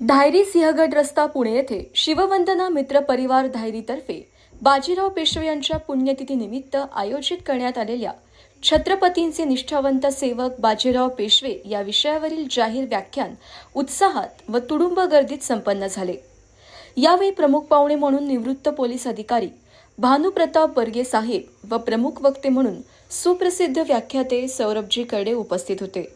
धायरी सिंहगड रस्ता पुणे येथे शिववंदना मित्र परिवार धायरीतर्फे बाजीराव पेशवे यांच्या पुण्यतिथीनिमित्त आयोजित करण्यात आलेल्या छत्रपतींचे निष्ठावंत सेवक बाजीराव पेशवे या विषयावरील जाहीर व्याख्यान उत्साहात व तुडुंब गर्दीत संपन्न झाले. यावेळी प्रमुख पाहुणे म्हणून निवृत्त पोलीस अधिकारी भानुप्रताप बर्गे साहेब व प्रमुख वक्ते म्हणून सुप्रसिद्ध व्याख्याते सौरभजी कडे उपस्थित होते.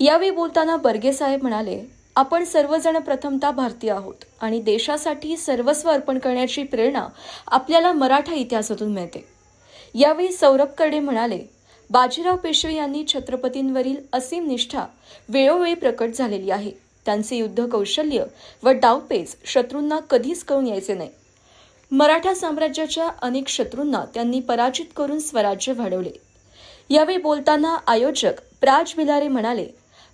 यावेळी बोलताना बर्गे साहेब म्हणाले आपण सर्वजण प्रथमता भारतीय आहोत आणि देशासाठी सर्वस्व अर्पण करण्याची प्रेरणा आपल्याला मराठा इतिहासातून मिळते. यावेळी सौरभ कर्डे म्हणाले बाजीराव पेशवे यांनी छत्रपतींवरील असीम निष्ठा वेळोवेळी प्रकट झालेली आहे. त्यांचे युद्ध कौशल्य व डावपेच शत्रूंना कधीच कळून यायचे नाही. मराठा साम्राज्याच्या अनेक शत्रूंना त्यांनी पराजित करून स्वराज्य वाढवले. यावेळी बोलताना आयोजक प्राज बिलारे म्हणाले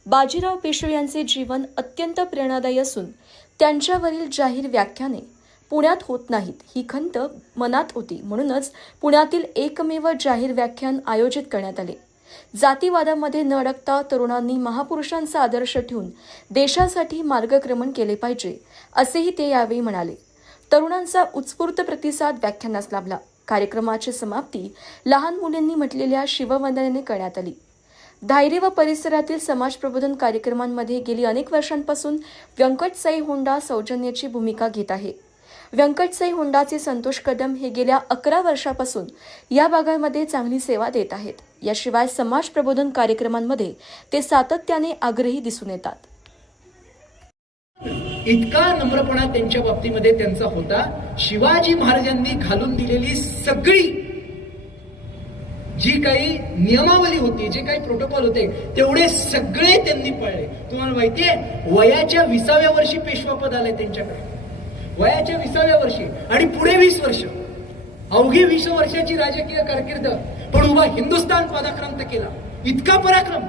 बाजीराव पेशवे यांचे जीवन अत्यंत प्रेरणादायी असून त्यांच्यावरील जाहीर व्याख्याने पुण्यात होत नाहीत. ही खंत मनात होती. म्हणूनच पुण्यातील एकमेव जाहीर व्याख्यान आयोजित करण्यात आले. जातीवादामध्ये न अडकता तरुणांनी महापुरुषांचा आदर्श ठेवून देशासाठी मार्गक्रमण केले पाहिजे असेही ते यावेळी म्हणाले. तरुणांचा उत्स्फूर्त प्रतिसाद व्याख्यानास लाभला. कार्यक्रमाची समाप्ती लहान मुलींनी म्हटलेल्या शिववंदनेने करण्यात आली. धायरी व परिसरातील समाज प्रबोधन कार्यक्रमांमध्ये गेली अनेक वर्षांपासून व्यंकटसाई होंडा सौजन्याची भूमिका घेत आहे. व्यंकटसाई होंडाचे संतोष कदम हे गेल्या अकरा वर्षापासून या भागामध्ये चांगली सेवा देत आहेत. याशिवाय समाज प्रबोधन कार्यक्रमांमध्ये ते सातत्याने आग्रही दिसून येतात. इतका नम्रपणा त्यांच्या बाबतीमध्ये त्यांचा होता. शिवाजी महाराजांनी घालून दिलेली सगळी जी काही नियमावली होती जे काही प्रोटोकॉल होते तेवढे सगळे त्यांनी पाळले. तुम्हाला माहितीये वयाच्या विसाव्या वर्षी पेशवा पद आलंय त्यांच्याकडे. वयाच्या विसाव्या वर्षी आणि पुढे वीस वर्ष. अवघी वीस वर्षाची राजकीय कारकीर्द. पण उभा हिंदुस्थान पदाक्रांत केला. इतका पराक्रम.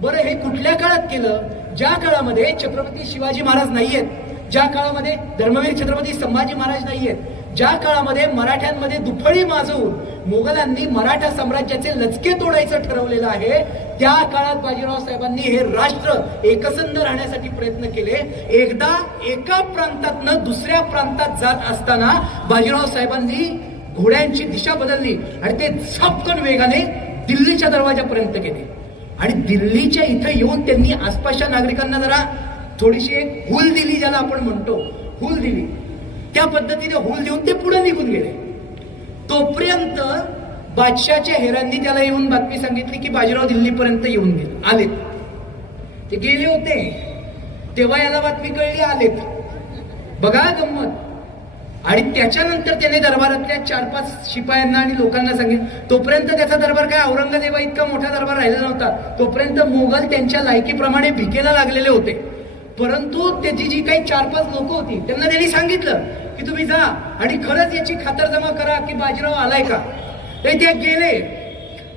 बरं हे कुठल्या काळात केलं? ज्या काळामध्ये छत्रपती शिवाजी महाराज नाहीयेत. ज्या काळामध्ये धर्मवीर छत्रपती संभाजी महाराज नाहीयेत. ज्या काळामध्ये मराठ्यांमध्ये दुफळी माजवून मोगलांनी मराठा साम्राज्याचे लचके तोडायचं ठरवलेलं आहे त्या काळात बाजीराव साहेबांनी हे राष्ट्र एकसंध राहण्यासाठी प्रयत्न केले. एकदा एका प्रांतातनं दुसऱ्या प्रांतात जात असताना बाजीराव साहेबांनी घोड्यांची दिशा बदलली आणि ते झपकन वेगाने दिल्लीच्या दरवाजापर्यंत गेले. आणि दिल्लीच्या इथं येऊन त्यांनी आसपासच्या नागरिकांना जरा थोडीशी एक हुल दिली ज्याला आपण म्हणतो. हुल दिली. त्या पद्धतीने हुल देऊन ते पुढे निघून गेले. तोपर्यंत बादशाच्या हेरांनी त्याला येऊन बातमी सांगितली की बाजीराव दिल्लीपर्यंत येऊन गेले. आलेत. ते गेले होते. तेव्हा याला बातमी कळली आलेत. बघा गंमत. आणि त्याच्यानंतर त्याने दरबारातल्या चार पाच शिपायांना आणि लोकांना सांगितलं. तोपर्यंत त्याचा दरबार काय औरंगजेबा इतका मोठा दरबार राहिला नव्हता. तोपर्यंत मोगल त्यांच्या लायकीप्रमाणे भिकेला लागलेले होते. परंतु त्याची जी काही चार पाच लोक होती त्यांना त्यांनी सांगितलं की तुम्ही जा आणि खरंच याची खातरजमा करा की बाजीराव आलाय का? ते ते गेले.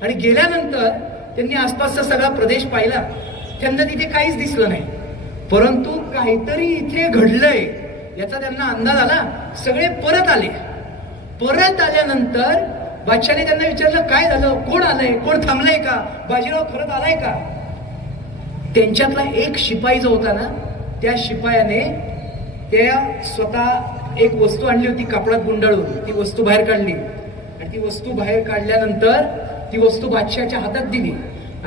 आणि गेल्यानंतर त्यांनी आसपासचा सगळा प्रदेश पाहिला. त्यांना तिथे काहीच दिसलं नाही. परंतु काहीतरी इथे घडलंय. याचा त्यांना अंदाज आला. सगळे परत आले. परत आल्यानंतर बादशाने त्यांना विचारलं काय झालं? कोण आलंय? कोण थांबलंय का? बाजीराव खरंच आलाय का? त्यांच्यातला एक शिपाई जो होता ना त्या शिपायाने त्या स्वतः एक वस्तू आणली होती कापडात गुंडाळून. ती वस्तू बाहेर काढली. आणि ती वस्तू बाहेर काढल्यानंतर ती वस्तू बादशाच्या हातात दिली.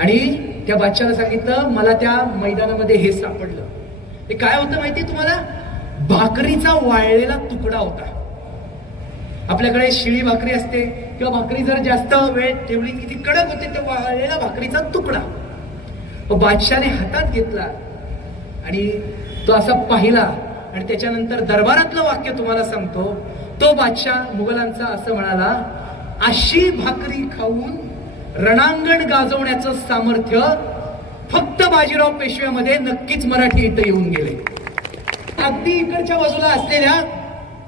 आणि त्या बादशाला सांगितलं मला त्या मैदानामध्ये हे सापडलं. ते काय होतं माहिती तुम्हाला? भाकरीचा वाळलेला तुकडा होता. आपल्याकडे शिळी भाकरी असते किंवा भाकरी जर जास्त वेळ ठेवली किती कडक होते ते वाळलेला भाकरीचा तुकडा. तो बादशाने हातात घेतला आणि तो असा पाहिला. आणि त्याच्यानंतर दरबारातलं वाक्य तुम्हाला सांगतो तो बादशाह मुघलांचा असं म्हणाला अशी भाकरी खाऊन रणांगण गाजवण्याचं सामर्थ्य फक्त बाजीराव पेशव्यामध्ये नक्कीच मराठी इथं येऊन गेले. अगदी इकडच्या बाजूला असलेल्या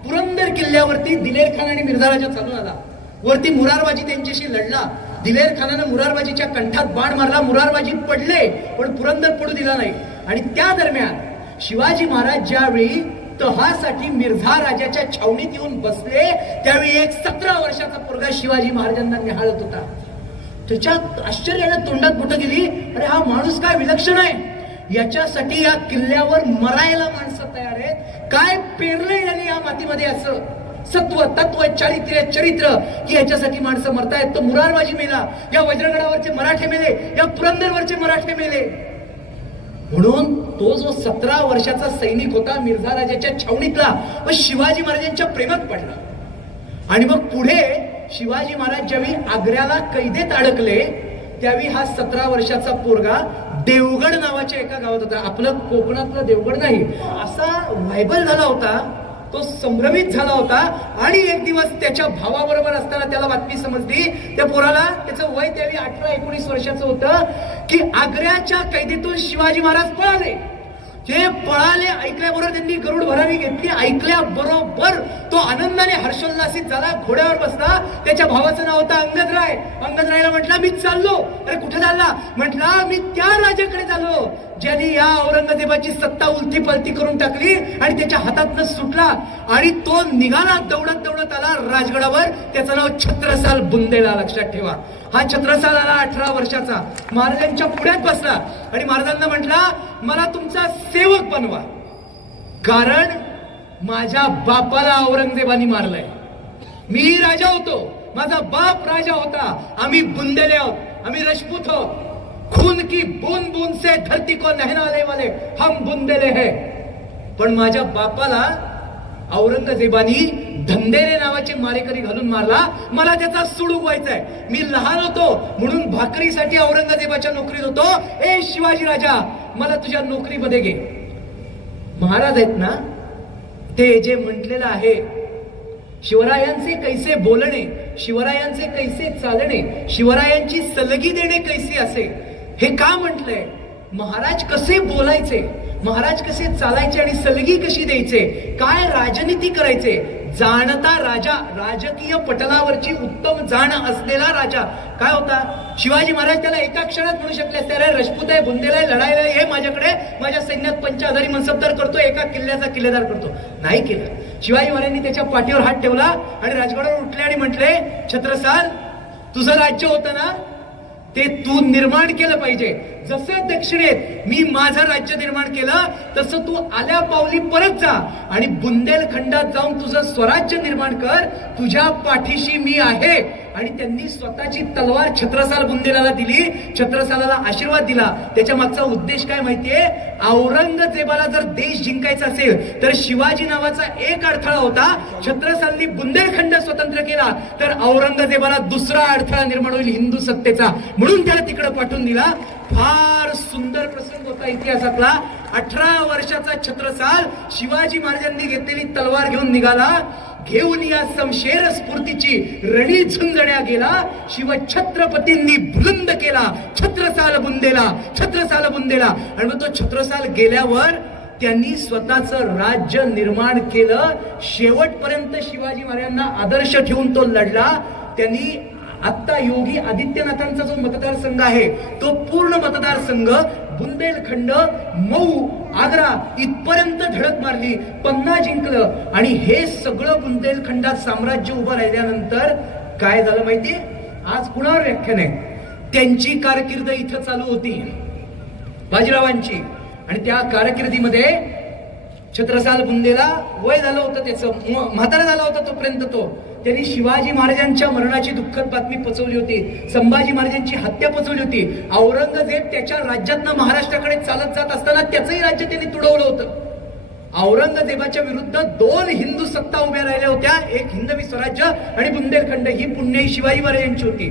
पुरंदर किल्ल्यावरती दिलेर खान आणि मिर्झा राजा चालून आला. वरती मुरारबाजी त्यांच्याशी लढला. दिलेर खानानं मुरारबाजीच्या कंठात बाण मारला. मुरारबाजी पडले पण पुरंदर पडू दिला नाही. आणि त्या दरम्यान शिवाजी महाराज ज्यावेळी तहासाठी मिर्झा राजाच्या छावणीत येऊन बसले त्यावेळी एक सतरा वर्षाचा पोरगा शिवाजी महाराजांना निहाळत होता. त्याच्या आश्चर्याने तोंडात बोट गेली. अरे हा माणूस काय विलक्षण आहे. याच्यासाठी या किल्ल्यावर मरायला माणसं तयार आहेत. काय पेरलंय याने या मातीमध्ये असं? सत्व तत्व चारित्र्य चरित्र की याच्यासाठी माणसं मरतायत. तो मुरारबाजी मेला. या वज्रगडावरचे मराठे मेले. या पुरंदरवरचे मराठे मेले. म्हणून तो जो सतरा वर्षाचा सैनिक होता मिर्झा राजाच्या छावणीतला व शिवाजी महाराजांच्या प्रेमात पडला. आणि मग पुढे शिवाजी महाराज ज्यावेळी आग्र्याला कैदेत अडकले त्यावेळी हा सतरा वर्षाचा पोरगा देवगड नावाच्या एका गावात होता. आपलं कोकणातलं देवगड नाही असा व्हायबल झाला होता. तो संभ्रमित झाला होता आणि एक दिवस त्याच्या भावाबरोबर असताना त्याला बातमी समजली. त्या पोराला त्याचं वय त्यावेळी अठरा एकोणीस वर्षाचं होतं की आग्र्याच्या कैदीतून शिवाजी महाराज पळाले. हे पळाले ऐकल्याबरोबर त्यांनी गरुड भरावी घेतली. ऐकल्याबरोबर तो आनंदाने हर्षोल्लासित झाला घोड्यावर बसला. त्याच्या भावाचं नाव होतं अंगदराय. अंगदरायला म्हटला मी चाललो. अरे कुठे चालला? म्हटला मी त्या राजाकडे चाललो. ज्यांनी या औरंगजेबाची सत्ता उलटी पलटी करून टाकली आणि त्याच्या हातातनं सुटला आणि तो निघाला दौडत दौडत आला राजगडावर. त्याचं नाव छत्रसाल बुंदेला लक्षात ठेवा. हा छत्रसाल आला अठरा वर्षाचा. महाराजांच्या पुढ्यात बसला आणि महाराजांना म्हटला मला तुमचा सेवक बनवा. कारण माझ्या बापाला औरंगजेबानी मारलंय. मी राजा होतो. माझा बाप राजा होता. आम्ही बुंदेले आहोत. आम्ही रजपूत आहोत. खून की बूंद बूंद से धरती को नहलाने वाले हम बुंदेले हैं। पण माझ्या बापाला औरंगजेबानी धंदेरे नावाचे मारेकरी घालून मारला. मला त्याचा सूड उगवायचाय. मी लहान होतो म्हणून भाकरीसाठी औरंगजेबाच्या नोकरीत होतो. ए शिवाजी राजा मला तुझ्या नोकरीमध्ये घे. महाराज आहेत ना ते जे म्हटलेलं आहे शिवरायांचे कैसे बोलणे शिवरायांचे कैसे चालणे शिवरायांची सलगी देणे कैसे असे? हे का म्हटलंय? महाराज कसे बोलायचे? महाराज कसे चालायचे आणि सलगी कशी द्यायचे? काय राजनीती करायचे? जाणता राजा राजकीय पटलावरची उत्तम जाण असलेला राजा. काय होता? शिवाजी महाराज त्याला एका क्षणात म्हणू शकले असते अरे रजपूत आहे बुंदेला आहे लढायला हे माझ्याकडे. माझ्या सैन्यात पंचाधारी मनसबदार करतो एका किल्ल्याचा किल्लेदार करतो. नाही केलं. शिवाजी महाराजांनी त्याच्या पाठीवर हात ठेवला आणि राजगडावर उठले आणि म्हटले छत्रसाल तुझं राज्य होतं ना? ते तू निर्माण केलं पाहिजे. जसं दक्षिणेत मी माझं राज्य निर्माण केलं तसं तू आल्या पावली परत जा आणि बुंदेलखंडात जाऊन तुझं स्वराज्य निर्माण कर. तुझ्या पाठीशी मी आहे. आणि त्यांनी स्वतःची तलवार छत्रसाल बुंदेलाला दिली. छत्रसालाला आशीर्वाद दिला. त्याच्या मागचा उद्देश काय माहितीये? औरंगजेबाला जर देश जिंकायचा असेल तर शिवाजी नावाचा एक अडथळा होता. छत्रसालनी बुंदेलखंड स्वतंत्र केला तर औरंगजेबाला दुसरा अडथळा निर्माण होईल हिंदू सत्तेचा. म्हणून त्याला तिकडे पाठवून दिला. फार सुंदर प्रसंग होता इतिहासातला. अठरा वर्षाचा छत्रसाल शिवाजी महाराजांनी घेतलेली तलवार घेऊन निघाला. घेऊन या समशेर स्फूर्तीची रणी झुंजण्या गेला. शिव छत्रपतींनी बुलंद केला. छत्रसाल बुंदेला छत्रसाल बुंदेला. आणि मग तो छत्रसाल गेल्यावर त्यांनी स्वतःचं राज्य निर्माण केलं. शेवटपर्यंत शिवाजी महाराजांना आदर्श ठेवून तो लढला. त्यांनी आत्ता योगी आदित्यनाथांचा जो मतदारसंघ आहे तो पूर्ण मतदारसंघ बुंदेलखंड मऊ आग्रा इथपर्यंत धडक मारली पन्ना जिंकलं. आणि हे सगळं बुंदेलखंडात साम्राज्य उभं राहिल्यानंतर काय झालं माहितीये? आज कुणावर व्याख्यान आहे? त्यांची कारकीर्द इथं चालू होती. बाजीरावांची. आणि त्या कारकिर्दीमध्ये छत्रसाल बुंदेला वय झालं होतं त्याचं. म्हातारा झाला होता तोपर्यंत तो. त्यांनी शिवाजी महाराजांच्या मरणाची दुःखद बातमी पचवली होती. संभाजी महाराजांची हत्या पचवली होती. औरंगजेब त्याच्या राज्यातनं महाराष्ट्राकडे चालत जात असताना त्याचंही राज्य त्यांनी तुडवलं होतं. औरंगजेबाच्या विरुद्ध दोन हिंदू सत्ता उभ्या राहिल्या होत्या. एक हिंदवी स्वराज्य आणि बुंदेलखंड. ही पुण्याई शिवाजी महाराजांची होती.